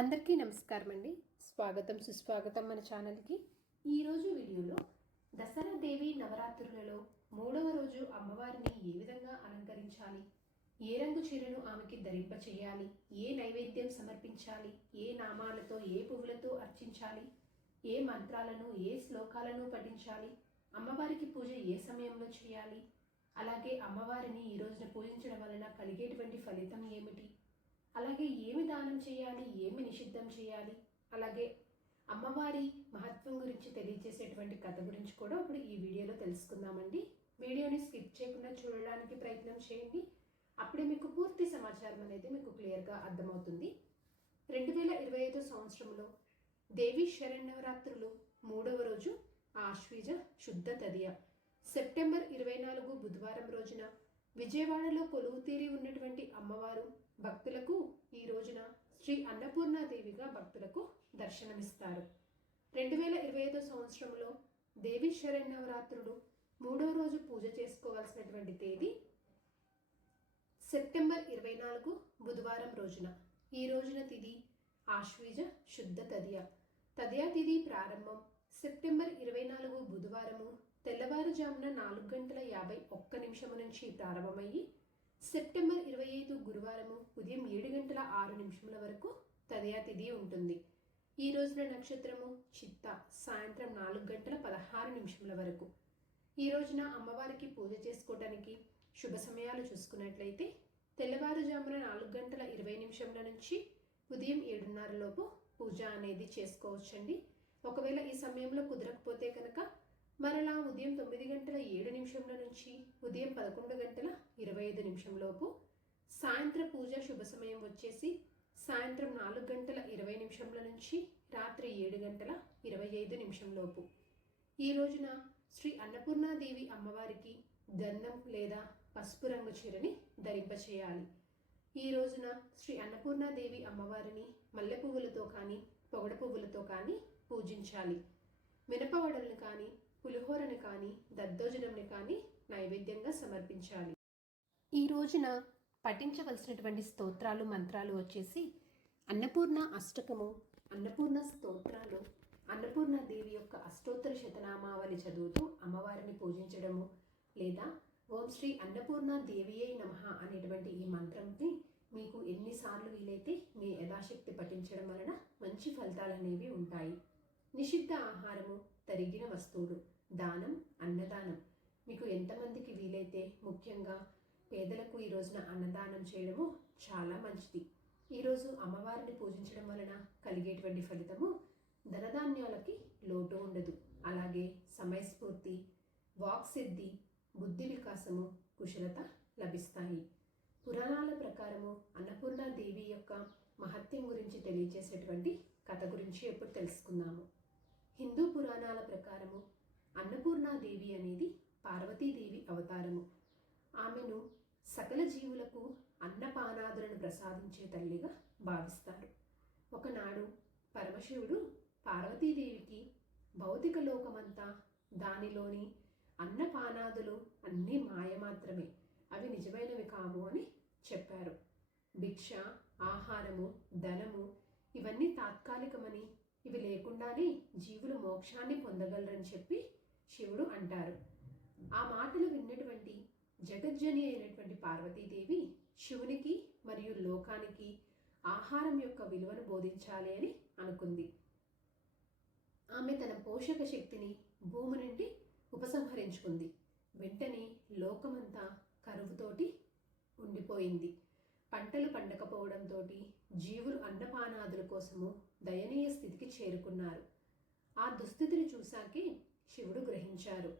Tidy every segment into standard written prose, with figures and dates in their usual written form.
అందరికీ నమస్కారం అండి. స్వాగతం సుస్వాగతం మన ఛానల్కి. ఈరోజు వీడియోలో దసరా దేవి నవరాత్రులలో 3వ రోజు అమ్మవారిని ఏ విధంగా అలంకరించాలి, ఏ రంగు చీరను ఆమెకి ధరింప చేయాలి, ఏ నైవేద్యం సమర్పించాలి, ఏ నామాలతో ఏ పువ్వులతో అర్చించాలి, ఏ మంత్రాలను ఏ శ్లోకాలను పఠించాలి, అమ్మవారికి పూజ ఏ సమయంలో చేయాలి, అలాగే అమ్మవారిని ఈ రోజున పూజించడం వలన కలిగేటువంటి ఫలితం ఏమిటి, అలాగే ఏమి దానం చేయాలి, ఏమి నిషిద్ధం చేయాలి, అలాగే అమ్మవారి మహత్వం గురించి తెలియజేసేటువంటి కథ గురించి కూడా ఇప్పుడు ఈ వీడియోలో తెలుసుకుందామండి. వీడియోని స్కిప్ చేయకుండా చూడడానికి ప్రయత్నం చేయండి. అప్పుడే మీకు పూర్తి సమాచారం అనేది మీకు క్లియర్గా అర్థమవుతుంది. 2025 సంవత్సరంలో దేవి శరన్నవరాత్రులు 3వ రోజు ఆశ్వీజ శుద్ధ తదియ సెప్టెంబర్ 24 బుధవారం రోజున విజయవాడలో కొలువు తీరి ఉన్నటువంటి అమ్మవారు భక్తులకు ఈ రోజున శ్రీ అన్నపూర్ణాదేవిగా భక్తులకు దర్శనమిస్తారు. 2025 సంవత్సరంలో దేవి శరన్నవరాత్రులు 3వ రోజు పూజ చేసుకోవాల్సినటువంటి తేదీ సెప్టెంబర్ 24 బుధవారం రోజున. ఈ రోజున తిథి ఆశ్వీజ శుద్ధ తదియ. తదియ తిథి ప్రారంభం సెప్టెంబర్ 24 బుధవారము తెల్లవారుజామున 4:51 నుంచి ప్రారంభమయ్యి సెప్టెంబర్ 25 గురువారము ఉదయం 7:06 వరకు తదియా తిథి ఉంటుంది. ఈ రోజున నక్షత్రము చిత్త సాయంత్రం 4:16 వరకు. ఈ రోజున అమ్మవారికి పూజ చేసుకోవడానికి శుభ సమయాలు చూసుకున్నట్లయితే తెల్లవారుజామున 4:20 నుంచి ఉదయం 7:30 లోపు పూజ అనేది చేసుకోవచ్చండి. ఒకవేళ ఈ సమయంలో కుదరకపోతే కనుక మరలా ఉదయం 9:07 నుంచి ఉదయం 11:25 లోపు, సాయంత్ర పూజ శుభ సమయం వచ్చేసి సాయంత్రం 4:20 నుంచి రాత్రి 7:25 లోపు. ఈ రోజున శ్రీ అన్నపూర్ణాదేవి అమ్మవారికి గంధం లేదా పసుపు రంగు చీరని ధరింపచేయాలి. ఈ రోజున శ్రీ అన్నపూర్ణాదేవి అమ్మవారిని మల్లె పువ్వులతో కానీ పొగడ పువ్వులతో కానీ పూజించాలి. మినపవడలను కానీ పులిహోరని కానీ దద్దోజనంని కానీ నైవేద్యంగా సమర్పించాలి. ఈ రోజున పఠించవలసినటువంటి స్తోత్రాలు మంత్రాలు వచ్చేసి అన్నపూర్ణ అష్టకము, అన్నపూర్ణ స్తోత్రాలు, అన్నపూర్ణాదేవి యొక్క అష్టోత్తర శతనామావళి చదువుతూ అమ్మవారిని పూజించడము, లేదా ఓం శ్రీ అన్నపూర్ణాదేవియై నమః అనేటువంటి ఈ మంత్రంని మీకు ఎన్నిసార్లు వీలైతే మీ యథాశక్తి పఠించడం వలన మంచి ఫలితాలు అనేవి ఉంటాయి. నిషిద్ధ ఆహారము, తరిగిన వస్తువులు, దానం, అన్నదానం మీకు ఎంతమందికి వీలైతే ముఖ్యంగా పేదలకు ఈ రోజున అన్నదానం చేయడము చాలా మంచిది. ఈరోజు అమ్మవారిని పూజించడం వలన కలిగేటువంటి ఫలితము ధనధాన్యాలకి లోటు ఉండదు. అలాగే సమయస్ఫూర్తి, వాక్సిద్ధి, బుద్ధి వికాసము, కుశలత లభిస్తాయి. పురాణాల ప్రకారము అన్నపూర్ణాదేవి యొక్క మహత్యం గురించి తెలియజేసేటువంటి కథ గురించి ఇప్పుడు తెలుసుకుందాము. హిందూ పురాణాల ప్రకారము అన్నపూర్ణాదేవి అనేది పార్వతీదేవి అవతారము. ఆమెను సకల జీవులకు అన్నపానాదులను ప్రసాదించే తల్లిగా భావిస్తారు. ఒకనాడు పరమశివుడు పార్వతీదేవికి భౌతిక లోకమంతా, దానిలోని అన్నపానాదులు అన్నీ మాయ మాత్రమే, అవి నిజమైనవి కావు అని చెప్పారు. భిక్ష, ఆహారము, ధనము ఇవన్నీ తాత్కాలికమని, ఇవి లేకుండానే జీవులు మోక్షాన్ని పొందగలరని చెప్పి శివుడు అంటారు. ఆ మాటలు విన్నటువంటి జగజ్జని అయినటువంటి పార్వతీదేవి శివునికి మరియు లోకానికి ఆహారం యొక్క విలువను బోధించాలి అని అనుకుంది. ఆమె తన పోషక శక్తిని భూమి నుండి ఉపసంహరించుకుంది. వెంటనే లోకమంతా కరువుతోటి ఉండిపోయింది. పంటలు పండకపోవడంతో జీవులు అన్నపానాదుల కోసము దయనీయ స్థితికి చేరుకున్నారు. ఆ దుస్థితిని చూశాకే శివుడు గ్రహించారు,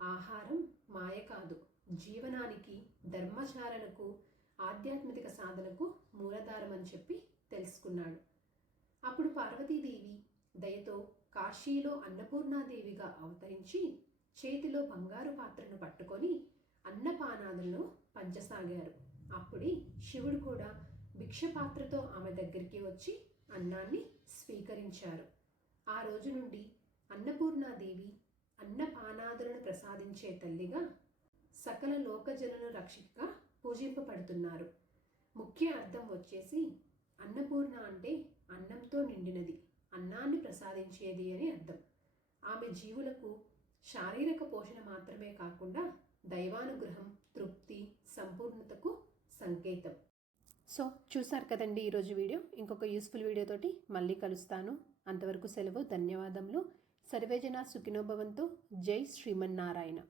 ఆహారం మాయ కాదు, జీవనానికి, ధర్మచారణకు, ఆధ్యాత్మిక సాధనకు మూలధారం అని చెప్పి తెలుసుకున్నాడు. అప్పుడు పార్వతీదేవి దయతో కాశీలో అన్నపూర్ణాదేవిగా అవతరించి చేతిలో బంగారు పాత్రను పట్టుకొని అన్నపానాదులను పంచసాగారు. అప్పుడే శివుడు కూడా భిక్షపాత్రతో ఆమె దగ్గరికి వచ్చి అన్నాన్ని స్వీకరించారు. ఆ రోజు నుండి అన్నపూర్ణాదేవి అన్నపానాదులను ప్రసాదించే తల్లిగా, సకల లోకజనుల రక్షికగా పూజింపబడుతున్నారు. ముఖ్య అర్థం వచ్చేసి అన్నపూర్ణ అంటే అన్నంతో నిండినది, అన్నాన్ని ప్రసాదించేది అని అర్థం. ఆమె జీవులకు శారీరక పోషణ మాత్రమే కాకుండా దైవానుగ్రహం, తృప్తి, సంపూర్ణతకు సంకేతం. సో చూసారు కదండి ఈరోజు వీడియో. ఇంకొక యూస్ఫుల్ వీడియోతోటి మళ్ళీ కలుస్తాను. అంతవరకు సెలవు. ధన్యవాదములు. సర్వేజన సుఖినో భవంతు. జై శ్రీమన్నారాయణ.